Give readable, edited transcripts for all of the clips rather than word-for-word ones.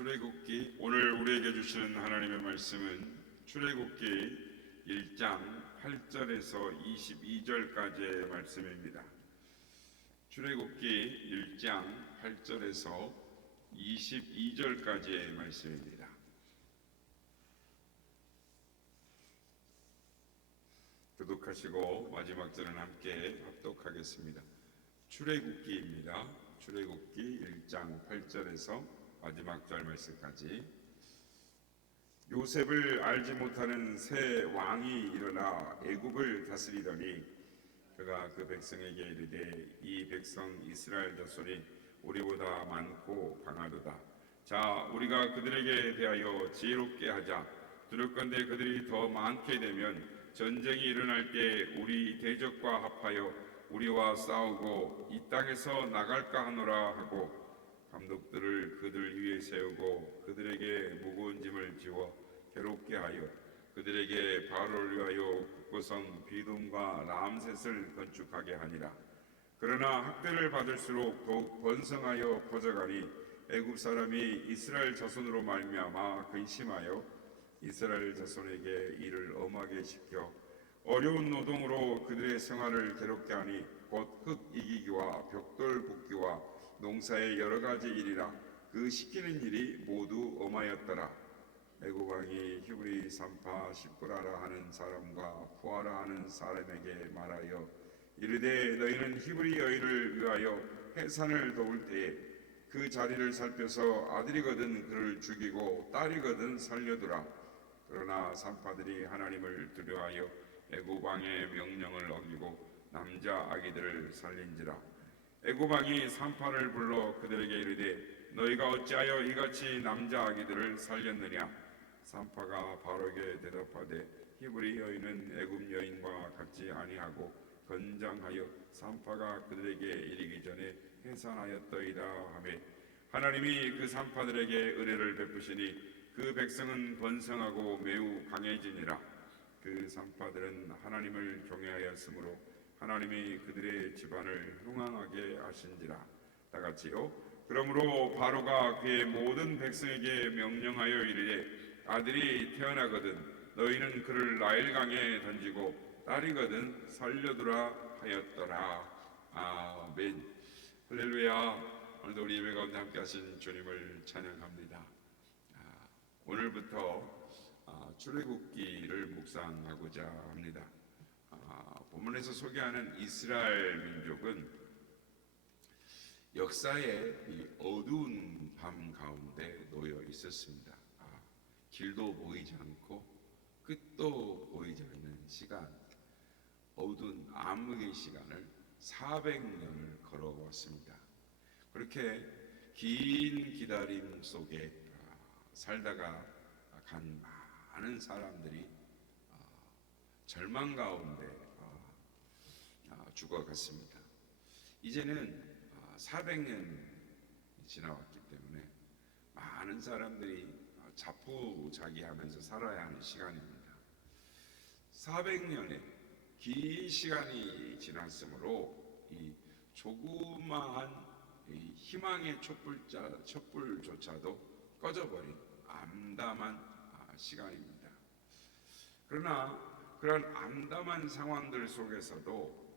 출애굽기 오늘 우리에게 주시는 하나님의 말씀은 출애굽기 1장 8절에서 22절까지의 말씀입니다. 출애굽기 1장 8절에서 22절까지의 말씀입니다. 교독하시고 마지막 절은 함께 합독하겠습니다. 출애굽기입니다. 출애굽기 1장 8절에서 마지막 절 말씀까지. 요셉을 알지 못하는 새 왕이 일어나 애굽을 다스리더니 그가 그 백성에게 이르되 이 백성 이스라엘 자손이 우리보다 많고 강하도다. 자, 우리가 그들에게 대하여 지혜롭게 하자. 두렵건대 그들이 더 많게 되면 전쟁이 일어날 때 우리 대적과 합하여 우리와 싸우고 이 땅에서 나갈까 하노라 하고 감독들을 그들 위에 세우고 그들에게 무거운 짐을 지워 괴롭게 하여 그들에게 바로를 위하여 국고성 비돔과 람셋을 건축하게 하니라. 그러나 학대를 받을수록 더욱 번성하여 퍼져가니 애굽 사람이 이스라엘 자손으로 말미암아 근심하여 이스라엘 자손에게 이를 엄하게 시켜 어려운 노동으로 그들의 생활을 괴롭게 하니 곧 흙 이기기와 벽돌 붓기와 농사의 여러 가지 일이라 그 시키는 일이 모두 엄하였더라. 애굽 왕이 히브리 산파 시프라라 하는 사람과 푸아라 하는 사람에게 말하여 이르되 너희는 히브리 여인을 위하여 해산을 도울 때에 그 자리를 살펴서 아들이거든 그를 죽이고 딸이거든 살려두라. 그러나 산파들이 하나님을 두려워하여 애굽 왕의 명령을 어기고 남자 아기들을 살린지라. 애굽 왕이 산파를 불러 그들에게 이르되 너희가 어찌하여 이같이 남자 아기들을 살렸느냐. 산파가 바로에게 대답하되 히브리 여인은 애굽 여인과 같지 아니하고 건장하여 산파가 그들에게 이르기 전에 해산하였더이다 하며 하나님이 그 산파들에게 은혜를 베푸시니 그 백성은 번성하고 매우 강해지니라. 그 산파들은 하나님을 경외하였으므로 하나님이 그들의 집안을 흥왕하게 하신지라. 다같이요. 그러므로 바로가 그의 모든 백성에게 명령하여 이르되 아들이 태어나거든 너희는 그를 나일강에 던지고 딸이거든 살려두라 하였더라. 아멘. 할렐루야. 오늘도 우리 예배 가운데 함께 하신 주님을 찬양합니다. 오늘부터 출애굽기를 묵상하고자 합니다. 본문에서 소개하는 이스라엘 민족은 역사의 이 어두운 밤 가운데 놓여 있었습니다. 길도 보이지 않고 끝도 보이지 않는 시간, 어두운 암흑의 시간을 400년을 걸어왔습니다. 그렇게 긴 기다림 속에 살다가 간 많은 사람들이 절망 가운데 죽어갔습니다. 이제는 400년 지나왔기 때문에 많은 사람들이 자포자기하면서 살아야 하는 시간입니다. 400년의 긴 시간이 지났으므로 이 조그마한 희망의 촛불조차도 꺼져버린 암담한 시간입니다. 그러나 그런 암담한 상황들 속에서도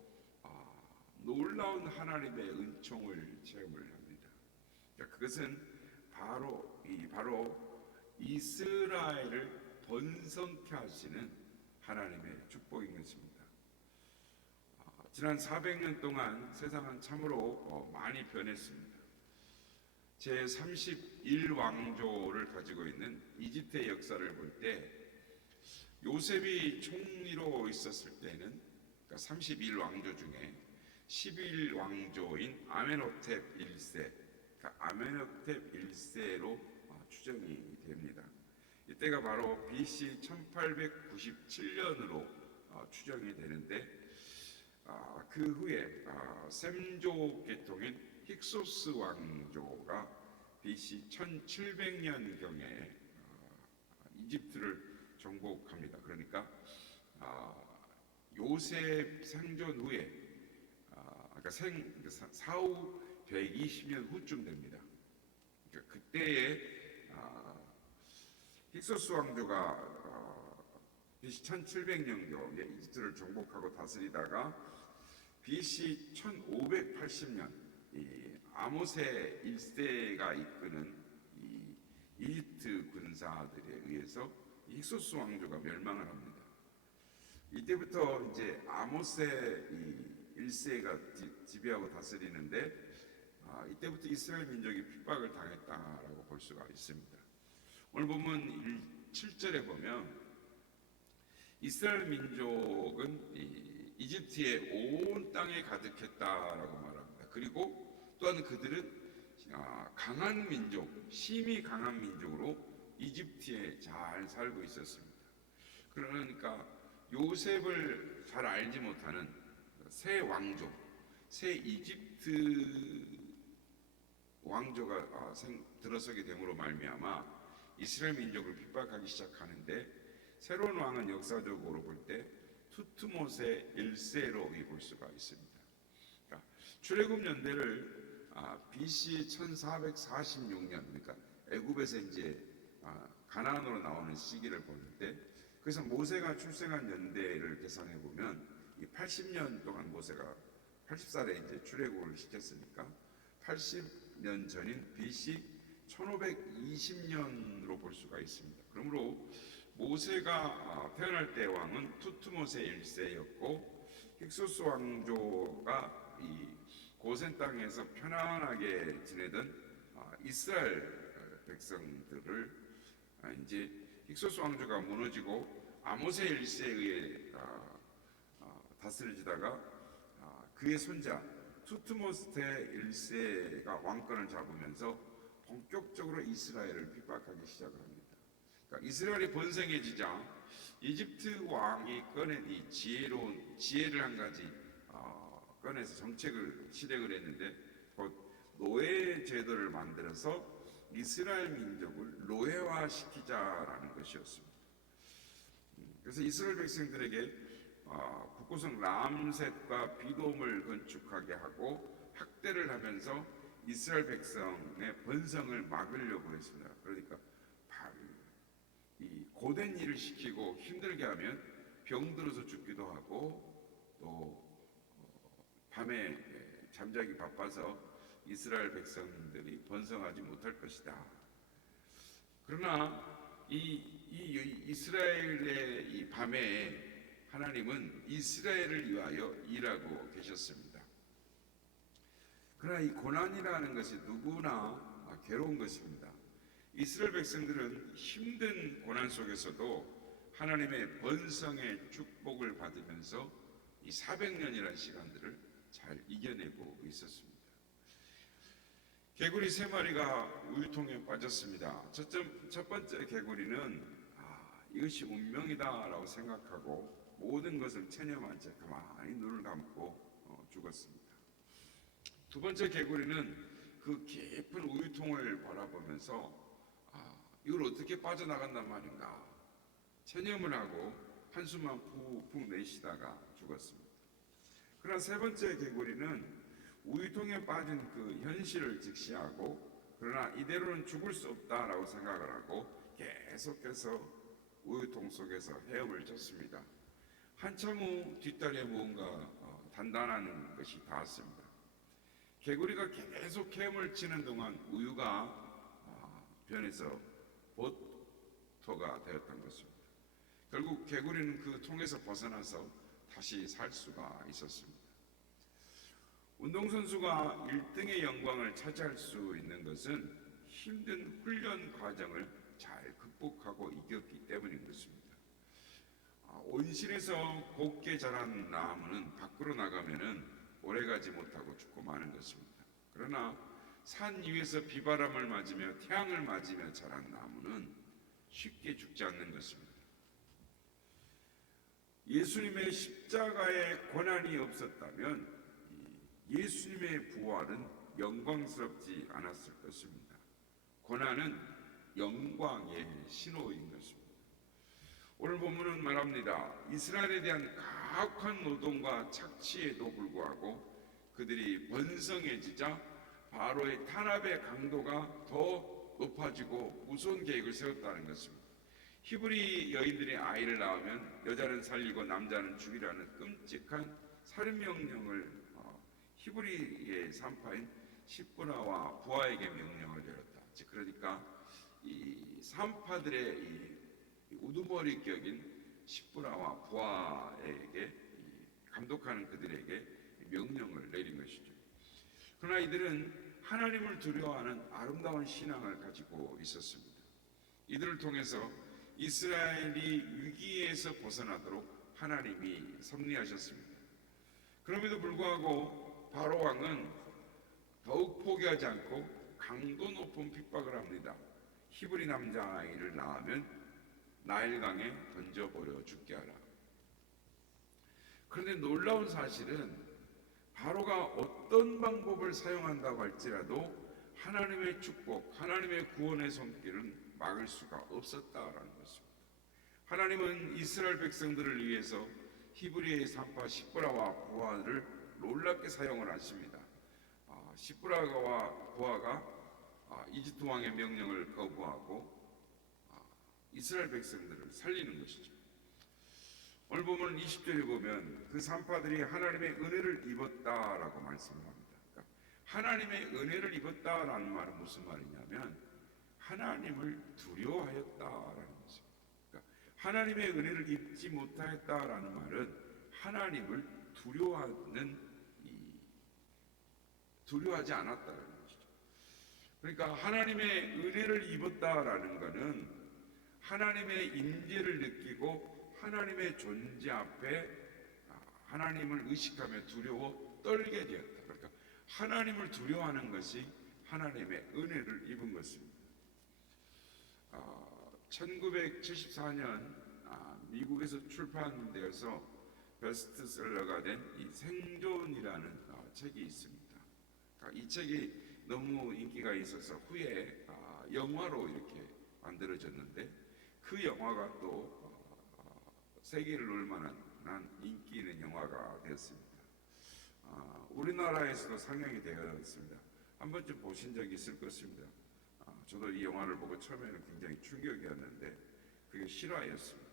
놀라운 하나님의 은총을 체험을 합니다. 그것은 바로 이스라엘을 번성케 하시는 하나님의 축복인 것입니다. 지난 400년 동안 세상은 참으로 많이 변했습니다. 제31왕조를 가지고 있는 이집트의 역사를 볼 때 요셉이 총리로 있었을 때는 31왕조 중에 11왕조인 아멘호텝 1세, 아멘호텝 1세로 추정이 됩니다. 이때가 바로 BC 1897년으로 추정이 되는데 그 후에 셈조 계통인 힉소스 왕조가 BC 1700년경에 이집트를 정복합니다. 그러니까 요셉 생존 후에 사후 120년 후쯤 됩니다. 그때에 힉소스 왕조가 BC 1700년경에 이집트를 정복하고 다스리다가 BC 1580년 이 아모세 1세가 이끄는 이 이집트 군사들에 의해서 힉소스 왕조가 멸망을 합니다. 이때부터 이제 아모세 이 1세가 지배하고 다스리는데 이때부터 이스라엘 민족이 핍박을 당했다라고 볼 수가 있습니다. 오늘 본문 7절에 보면 이스라엘 민족은 이집트의 온 땅에 가득했다라고 말합니다. 그리고 또한 그들은 강한 민족, 심히 강한 민족으로 이집트에 잘 살고 있었습니다. 그러니까 요셉을 잘 알지 못하는 새 왕조, 새 이집트 왕조가 들어서게 됨으로 말미암아 이스라엘 민족을 핍박하기 시작하는데 새로운 왕은 역사적으로 볼 때 투트모세 1세로 볼 수가 있습니다. 그러니까 출애굽 연대를 BC 1446년, 그러니까 애굽에서 이제 가나안으로 나오는 시기를 보는데, 그래서 모세가 출생한 연대를 계산해 보면 이 80년 동안 모세가 80살에 이제 출애굽을 시켰으니까 80년 전인 BC 1520년으로 볼 수가 있습니다. 그러므로 모세가 태어날 때 왕은 투트모세 1세였고 힉소스 왕조가 이 고센 땅에서 편안하게 지내던 이스라엘 백성들을 이제 힉소스 왕조가 무너지고 아모세 1세에 의해 다스려지다가 그의 손자 투트모세 1세가 왕권을 잡으면서 본격적으로 이스라엘을 핍박하기 시작을 합니다. 그러니까 이스라엘이 번성해지자 이집트 왕이 꺼낸 이 지혜를 한 가지 꺼내서 정책을 실행을 했는데, 곧 노예 제도를 만들어서 이스라엘 민족을 노예화시키자라는 것이었습니다. 그래서 이스라엘 백성들에게 국고성 람셋과 비돔을 건축하게 하고 학대를 하면서 이스라엘 백성의 번성을 막으려고 했습니다. 그러니까 이 고된 일을 시키고 힘들게 하면 병들어서 죽기도 하고, 또 밤에 잠자기 바빠서 이스라엘 백성들이 번성하지 못할 것이다. 그러나 이 이스라엘의 이 밤에 하나님은 이스라엘을 위하여 일하고 계셨습니다. 그러나 이 고난이라는 것이 누구나 괴로운 것입니다. 이스라엘 백성들은 힘든 고난 속에서도 하나님의 번성의 축복을 받으면서 이 400년이라는 시간들을 잘 이겨내고 있었습니다. 개구리 3마리가 우유통에 빠졌습니다. 첫 번째 개구리는 이것이 운명이다라고 생각하고 모든 것을 체념한 채 가만히 눈을 감고 죽었습니다. 두 번째 개구리는 그 깊은 우유통을 바라보면서 이걸 어떻게 빠져나간단 말인가 체념을 하고 한숨만 푹푹 내쉬다가 죽었습니다. 그러나 세 번째 개구리는 우유통에 빠진 그 현실을 직시하고, 그러나 이대로는 죽을 수 없다라고 생각을 하고 계속해서 우유통 속에서 헤엄을 쳤습니다. 한참 후 뒷다리에 무언가 단단한 것이 닿았습니다. 개구리가 계속 헤엄을 치는 동안 우유가 변해서 버터가 되었던 것입니다. 결국 개구리는 그 통에서 벗어나서 다시 살 수가 있었습니다. 운동선수가 1등의 영광을 차지할 수 있는 것은 힘든 훈련 과정을 잘 극복하고 이겼기 때문인 것입니다. 온실에서 곱게 자란 나무는 밖으로 나가면은 오래가지 못하고 죽고 마는 것입니다. 그러나 산 위에서 비바람을 맞으며 태양을 맞으며 자란 나무는 쉽게 죽지 않는 것입니다. 예수님의 십자가의 고난이 없었다면 예수님의 부활은 영광스럽지 않았을 것입니다. 고난은 영광의 신호인 것입니다. 오늘 본문은 말합니다. 이스라엘에 대한 가혹한 노동과 착취에도 불구하고 그들이 번성해지자 바로의 탄압의 강도가 더 높아지고 무서운 계획을 세웠다는 것입니다. 히브리 여인들이 아이를 낳으면 여자는 살리고 남자는 죽이라는 끔찍한 살인 명령을 히브리의 산파인 시브라와 부하에게 명령을 내렸다. 즉 그러니까 이 산파들의 이 우두머리 격인 시브라와 부하에게 감독하는 그들에게 명령을 내린 것이죠. 그러나 이들은 하나님을 두려워하는 아름다운 신앙을 가지고 있었습니다. 이들을 통해서 이스라엘이 위기에서 벗어나도록 하나님이 섭리하셨습니다. 그럼에도 불구하고 바로 왕은 더욱 포기하지 않고 강도 높은 핍박을 합니다. 히브리 남자아이를 낳으면 나일강에 던져버려 죽게 하라. 그런데 놀라운 사실은 바로가 어떤 방법을 사용한다고 할지라도 하나님의 축복, 하나님의 구원의 손길은 막을 수가 없었다라는 것입니다. 하나님은 이스라엘 백성들을 위해서 히브리의 산파 시브라와 부하를 놀랍게 사용을 하십니다. 시브라와 부하가 이집트 왕의 명령을 거부하고 이스라엘 백성들을 살리는 것이죠. 오늘 보면 20절에 보면 그 산파들이 하나님의 은혜를 입었다라고 말씀을 합니다. 그러니까 하나님의 은혜를 입었다라는 말은 무슨 말이냐면 하나님을 두려워하였다라는 것입니다. 그러니까 하나님의 은혜를 입지 못하였다라는 말은 하나님을 두려워하지 않았다라는 것이죠. 그러니까 하나님의 은혜를 입었다라는 것은 하나님의 임재를 느끼고 하나님의 존재 앞에 하나님을 의식하며 두려워 떨게 되었다. 그러니까 하나님을 두려워하는 것이 하나님의 은혜를 입은 것입니다. 1974년 미국에서 출판되어서 베스트셀러가 된 이 생존이라는 책이 있습니다. 이 책이 너무 인기가 있어서 후에 영화로 이렇게 만들어졌는데 그 영화가 또 세계를 놀 만한 인기 있는 영화가 되었습니다. 우리나라에서도 상영이 되어 있습니다. 한 번쯤 보신 적이 있을 것입니다. 저도 이 영화를 보고 처음에는 굉장히 충격이었는데 그게 실화였습니다.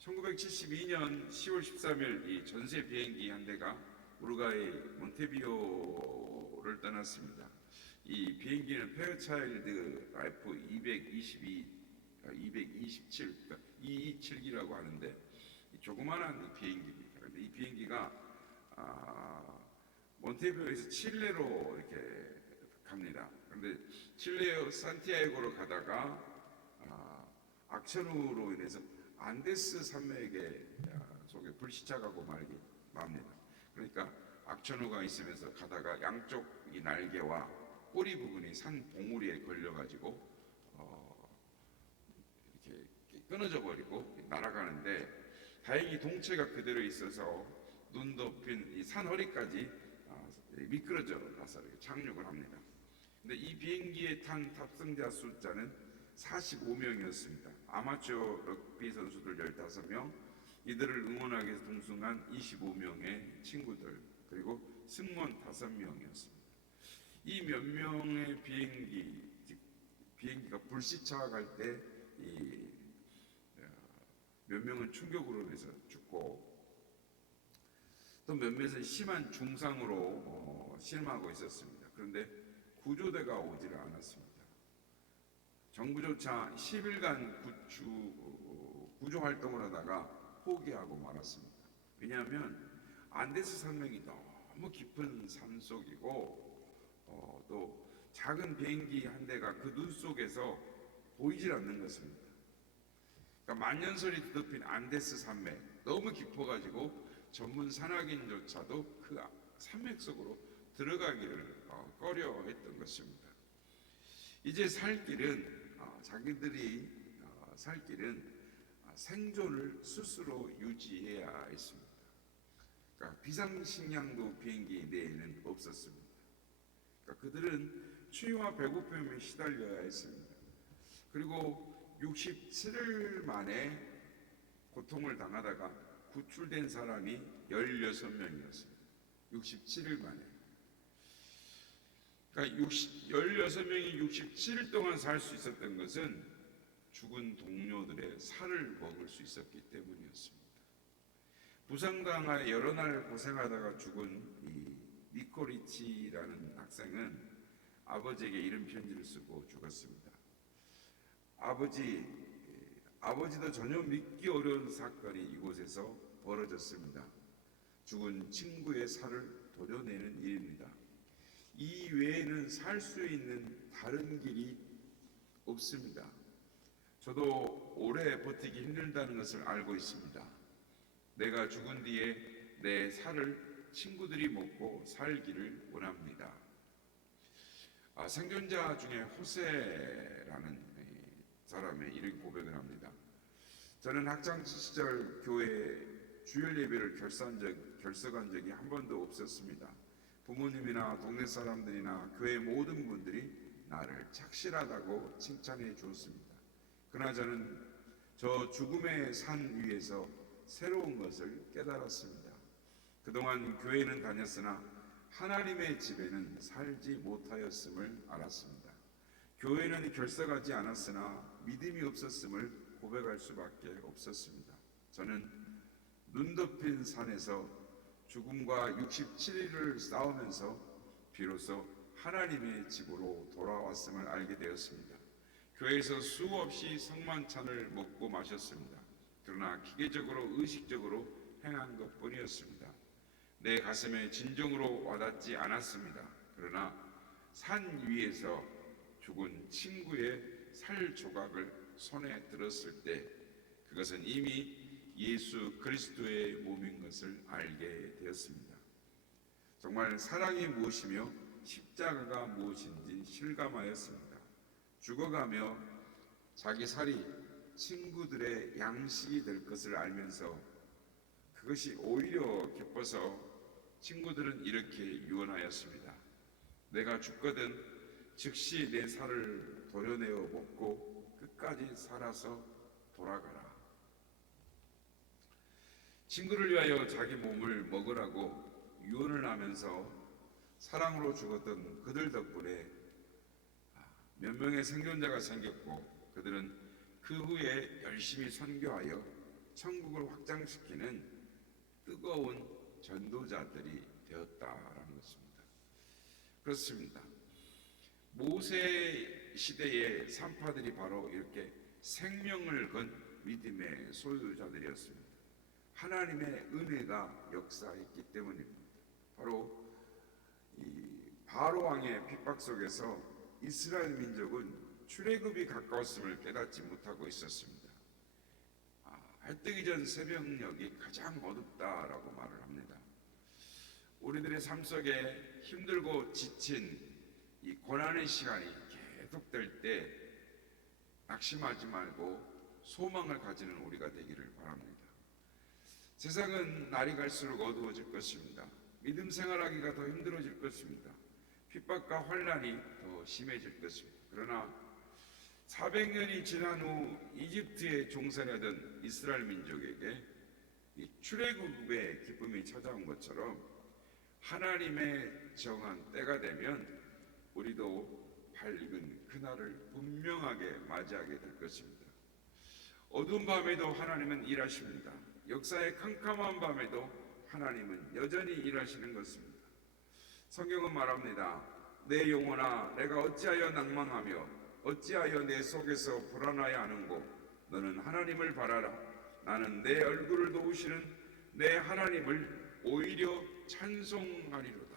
1972년 10월 13일 이 전세 비행기 한 대가 우루과이 몬테비오를 떠났습니다. 이 비행기는 페어차일드 F227, 그러니까 227기라고 하는데 조그마한 비행기입니다. 그런데 이 비행기가 몬테비오에서 칠레로 이렇게 갑니다. 그런데 칠레 산티아고로 가다가 악천후로 인해서 안데스 산맥에 속에 불시착하고 맙니다. 그러니까 악천후가 있으면서 가다가 양쪽 이 날개와 꼬리 부분이 산 봉우리에 걸려가지고 이렇게 끊어져 버리고 날아가는데 다행히 동체가 그대로 있어서 눈 덮인 이 산 허리까지 미끄러져 가서 착륙을 합니다. 근데 이 비행기에 탄 탑승자 숫자는 45명이었습니다. 아마추어 럭비 선수들 15명, 이들을 응원하기 위해서 동승한 25명의 친구들, 그리고 승무원 5명이었습니다. 이 몇 명의 비행기가 불시착할 때 몇 명은 충격으로 인해서 죽고 또 몇몇은 심한 중상으로 실험하고 있었습니다. 그런데 구조대가 오지를 않았습니다. 정부조차 10일간 구조 활동을 하다가 포기하고 말았습니다. 왜냐하면 안데스 산맥이 너무 깊은 산속이고 또 작은 비행기 한 대가 그 눈 속에서 보이질 않는 것입니다. 그러니까 만년설이 뒤덮인 안데스 산맥 너무 깊어가지고 전문 산악인조차도 그 산맥 속으로 들어가기를 꺼려했던 것입니다. 이제 자기들이 살 길은 생존을 스스로 유지해야 했습니다. 그러니까 비상식량도 비행기 내에는 없었습니다. 그러니까 그들은 추위와 배고픔에 시달려야 했습니다. 그리고 67일 만에 고통을 당하다가 구출된 사람이 16명이었습니다. 67일 만에. 그러니까 16명이 67일 동안 살 수 있었던 것은 죽은 동료들의 살을 먹을 수 있었기 때문이었습니다. 부상당하여 여러 날 고생하다가 죽은 이 니코리치라는 학생은 아버지에게 이런 편지를 쓰고 죽었습니다. 아버지도 전혀 믿기 어려운 사건이 이곳에서 벌어졌습니다. 죽은 친구의 살을 도려내는 일입니다. 이 외에는 살 수 있는 다른 길이 없습니다. 저도 오래 버티기 힘들다는 것을 알고 있습니다. 내가 죽은 뒤에 내 살을 친구들이 먹고 살기를 원합니다. 생존자 중에 호세라는 사람의 이런 고백을 합니다. 저는 학창 시절 교회 주일 예배를 결석한 적이 한 번도 없었습니다. 부모님이나 동네 사람들이나 교회 모든 분들이 나를 착실하다고 칭찬해 주었습니다. 그러나 저는 저 죽음의 산 위에서 새로운 것을 깨달았습니다. 그동안 교회는 다녔으나 하나님의 집에는 살지 못하였음을 알았습니다. 교회는 결석하지 않았으나 믿음이 없었음을 고백할 수밖에 없었습니다. 저는 눈 덮인 산에서 죽음과 67일을 싸우면서 비로소 하나님의 집으로 돌아왔음을 알게 되었습니다. 교회에서 수없이 성만찬을 먹고 마셨습니다. 그러나 기계적으로 의식적으로 행한 것뿐이었습니다. 내 가슴에 진정으로 와닿지 않았습니다. 그러나 산 위에서 죽은 친구의 살 조각을 손에 들었을 때 그것은 이미 예수 그리스도의 몸인 것을 알게 되었습니다. 정말 사랑이 무엇이며 십자가가 무엇인지 실감하였습니다. 죽어가며 자기 살이 친구들의 양식이 될 것을 알면서 그것이 오히려 기뻐서 친구들은 이렇게 유언하였습니다. 내가 죽거든 즉시 내 살을 도려내어 먹고 끝까지 살아서 돌아가라. 친구를 위하여 자기 몸을 먹으라고 유언을 하면서 사랑으로 죽었던 그들 덕분에 몇 명의 생존자가 생겼고 그들은 그 후에 열심히 선교하여 천국을 확장시키는 뜨거운 전도자들이 되었다라는 것입니다. 그렇습니다. 모세 시대의 산파들이 바로 이렇게 생명을 건 믿음의 소유자들이었습니다. 하나님의 은혜가 역사했기 때문입니다. 바로 이 바로 왕의 핍박 속에서 이스라엘 민족은 출애굽이 가까웠음을 깨닫지 못하고 있었습니다. 해 뜨기 전 새벽녘이 가장 어둡다라고 말을 합니다. 우리들의 삶 속에 힘들고 지친 이 고난의 시간이 계속될 때 낙심하지 말고 소망을 가지는 우리가 되기를 바랍니다. 세상은 날이 갈수록 어두워질 것입니다. 믿음 생활하기가 더 힘들어질 것입니다. 핍박과 환난이 더 심해질 것입니다. 그러나 400년이 지난 후 이집트에 종살하던 이스라엘 민족에게 이 출애굽의 기쁨이 찾아온 것처럼 하나님의 정한 때가 되면 우리도 밝은 그날을 분명하게 맞이하게 될 것입니다. 어두운 밤에도 하나님은 일하십니다. 역사의 캄캄한 밤에도 하나님은 여전히 일하시는 것입니다. 성경은 말합니다. 내 영혼아 내가 어찌하여 낭망하며 어찌하여 내 속에서 불안하여 하는고 너는 하나님을 바라라. 나는 내 얼굴을 도우시는 내 하나님을 오히려 찬송하리로다.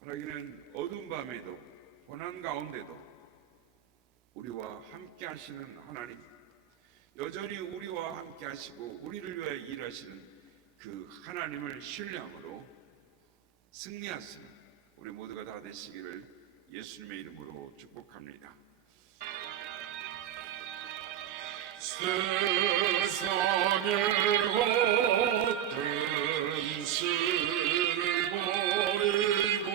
바라기는 어두운 밤에도 고난 가운데도 우리와 함께 하시는 하나님, 여전히 우리와 함께 하시고 우리를 위하여 일하시는 그 하나님을 신뢰함으로 승리하시는 우리 모두가 다 되시기를 예수님의 이름으로 축복합니다. 세상의 헛된 신을 버리고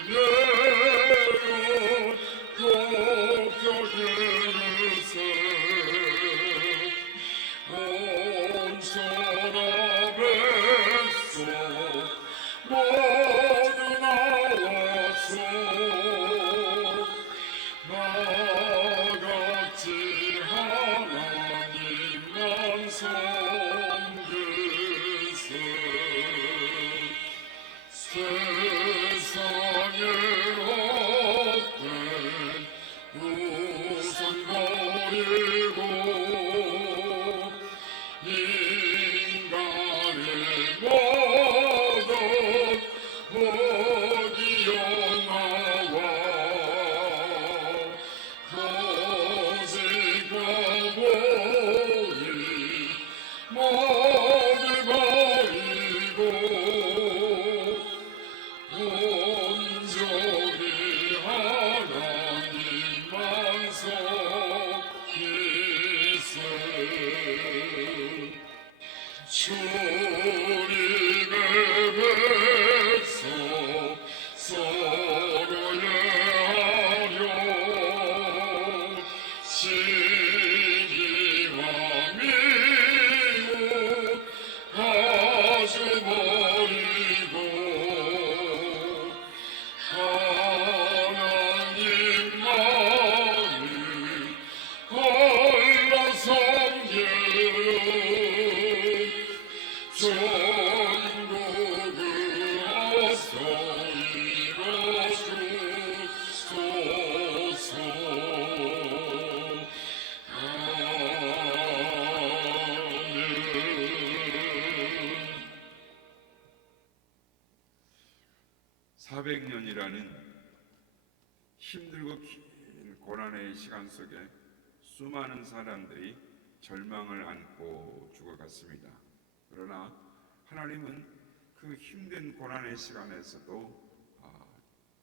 하나님의 독격에르세 온 사람 백성 모두 나와서 세상에 헛된 우선 버리고 인간의 모든 복이여 나와 거짓과 보리 모두 버리고 온전히 하나님만 섬기세 주님의 백성 서로 예하여 시기와 미움 가져버리고 하나님만을 홀로 섬기는 전국을 어서 이뤄주소서. 아멘. 400년이라는 힘들고 긴 고난의 시간 속에 수많은 사람들이 절망을 안고 죽어갔습니다. 그러나 하나님은 그 힘든 고난의 시간에서도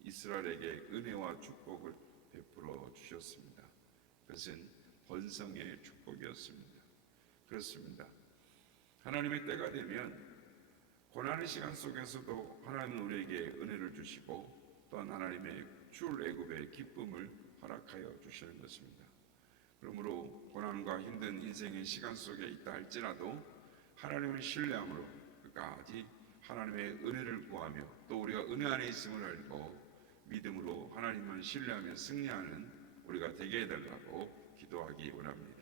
이스라엘에게 은혜와 축복을 베풀어 주셨습니다. 그것은 번성의 축복이었습니다. 그렇습니다. 하나님의 때가 되면 고난의 시간 속에서도 하나님은 우리에게 은혜를 주시고 또한 하나님의 출애굽의 기쁨을 허락하여 주시는 것입니다. 그러므로 고난과 힘든 인생의 시간 속에 있다 할지라도 하나님을 신뢰함으로 끝까지 하나님의 은혜를 구하며 또 우리가 은혜 안에 있음을 알고 믿음으로 하나님을 신뢰하며 승리하는 우리가 되게 해달라고 기도하기 원합니다.